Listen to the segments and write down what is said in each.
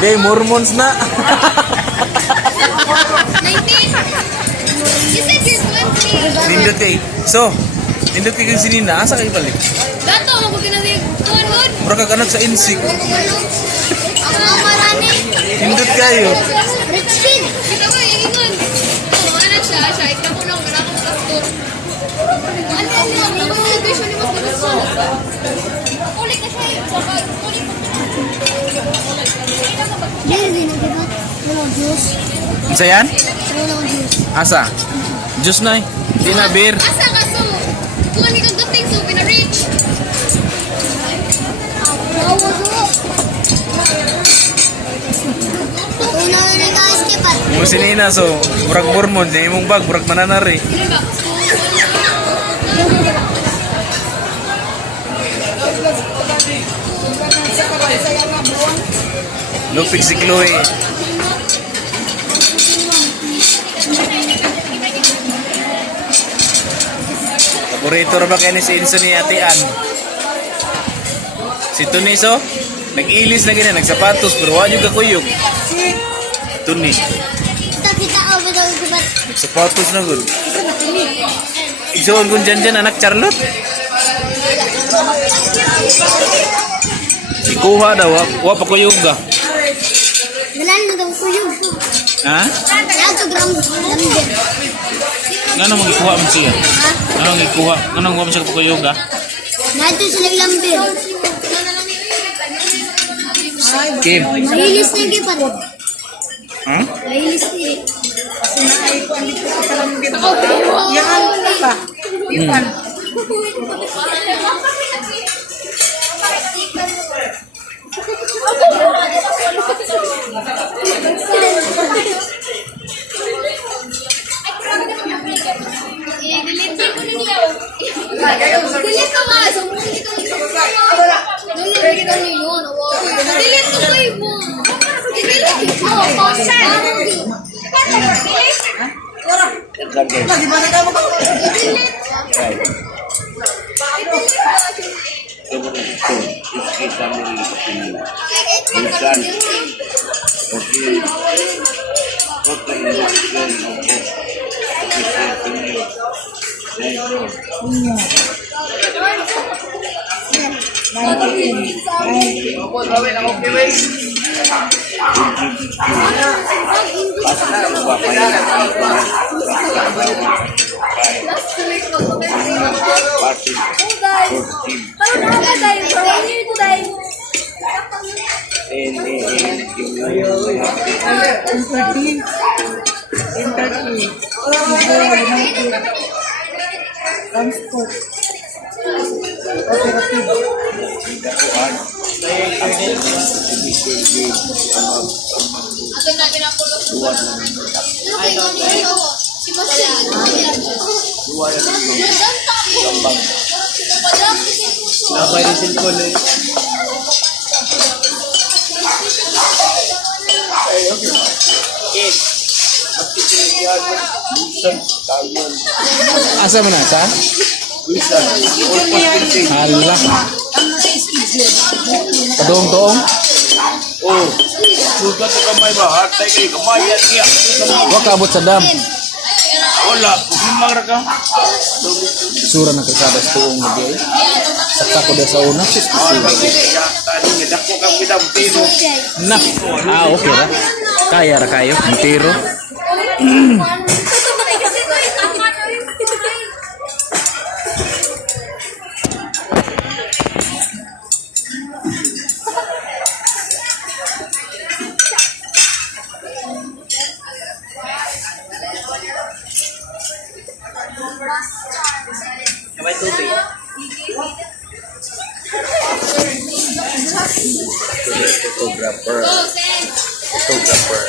Gay, Mormons na. 19. You said you're 20. Nindot kay. So, nindot kay kang sinina. Asa kayo balik? Dato, ako ginamig. Tuwan, good. Mura kag anak sa insik. Ako mga marani. Nindot kayo. Rich kid. Kita mo, yung ingon. Kung anak siya, ikaw mo lang, ganang mo pastor. Ano yan, yung celebration ni Mas Gusto. Ulit na siya, ulit na Hindi na diba? Walang juice. Unsa yan? Walang juice. Asa? Juice na eh. Di na beer. Asa ka so? Kung hindi kang gating so, pina-reach. Bawa ko. Una na nag-askipan. Mo sinina so, murag Mormon. Di imong bag, murag mananari. Sino ba? Lupig si Chloe. Operator ba kayo ni si Inso ni Ate Ann? Si Tuniso? Nag-ilis na ganyan, nagsapatos, pero wala yung kakuyog. Tuni. Kita ako ba daw diba? Nagsapatos na gud. Igsoon kung dyan anak Charlotte. Ikuha daw, wa pa kuyog ka. Dalan mo daw kuyog. Ha? Kaya ito gram lamber. Nga nang ikuha mo siya? Nga nang ikuha? Nga nang mo siya kuyog ka? Nato sila lamber. Kim? Lilis na gipat. Ha? Lilis na. Yan pa. Iwan. I-delete ko ninyo. Delete ko nga. So, hindi ko delete ko ninyo. Delete ko kayo mo. Delete ko. Lagi mana kamu kok? Transport. Atin natin ang pulo. Si Masya. Napay rin cellphone eh. Asa mo na? Sa? Hala. Kadoong-doong? Oh, sugat sa kamay ba? Hartay kay kamay yan niya. Huwag kaabot sa dam. Wala, kumimang ra ka. Sura ng kasadas tuong nagay. Sakta ko sa una. Tani nga dako kang bidang tino. Na. Okay ra. Kaya ra kayo. Ang tiro. Sabay tubig. Photographer. Photographer.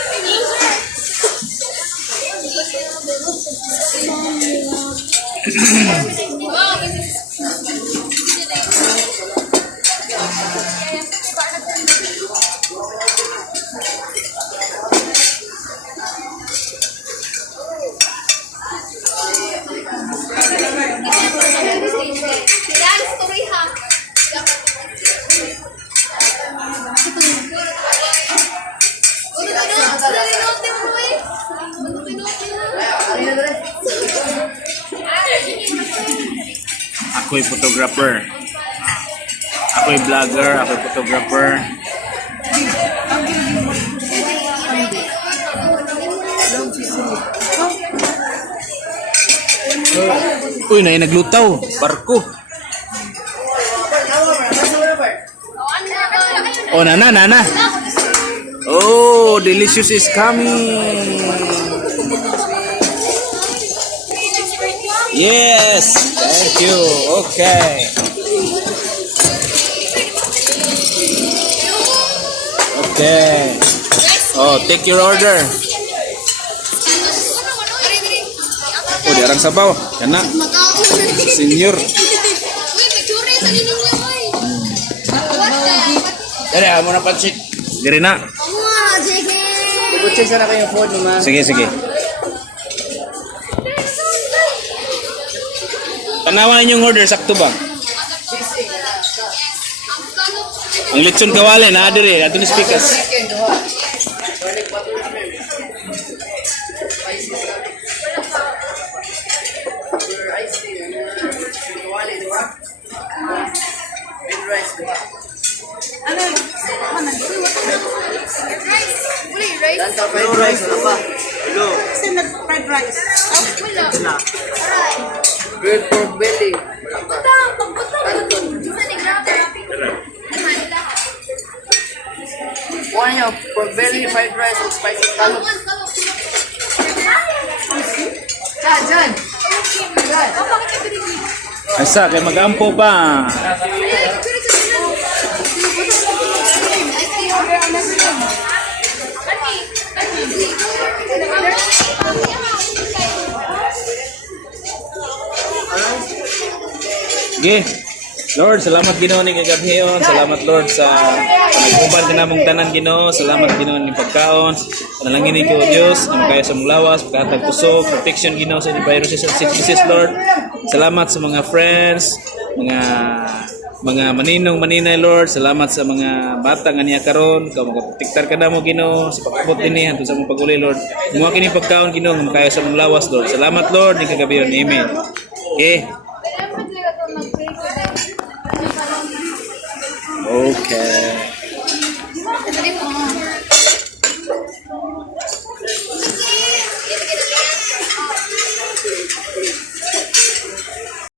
Ako'y photographer. Ako'y vlogger, ako'y photographer. Uy, naglutaw. Barko. Oh, nana. Oh, delicious is coming. Yes, thank you. Okay. Okay. Oh, take your order. Oh, di arang sabaw. Kana, senior. Uy, picture sa ninyo lang, oy. What the? Dali, amo na pansit. Diri na. Wow, sige. Butsin sana kayo yung phone mo, ma. Sige. Tanawan ninyong order, sakto ba? Ang lechon kawali, na diri, ato ni speakers. Uli, rice. Fried rice, wala pa. Hello. Kasi nag-fried rice. Wala. Good pork belly. One yung pork belly, fried rice, and spicy scallops. Jan! Asa, kay mag-ampo pa. Sige. Lord, salamat Ginoo ni kagabhiyon. Salamat Lord sa nagkuban ka namong tanan Ginoo. Salamat Ginoo ni pagkaon. Panalangin ni ko Dios na magkaya sa mong lawas, pagkatag kusog, protection Ginoo sa viruses and sicknesses Lord. Salamat sa mga friends, mga maninay Lord. Salamat sa mga bata nga niya karon. Ikaw magaprotektar ka namo Ginoo sa pag-abot dinhi hangtod sa mong pag-uli Lord. Muha kini pagkaon Ginoo nga magkaya sa mong lawas Lord. Salamat Lord ni kagabhiyon. Amen. Okay.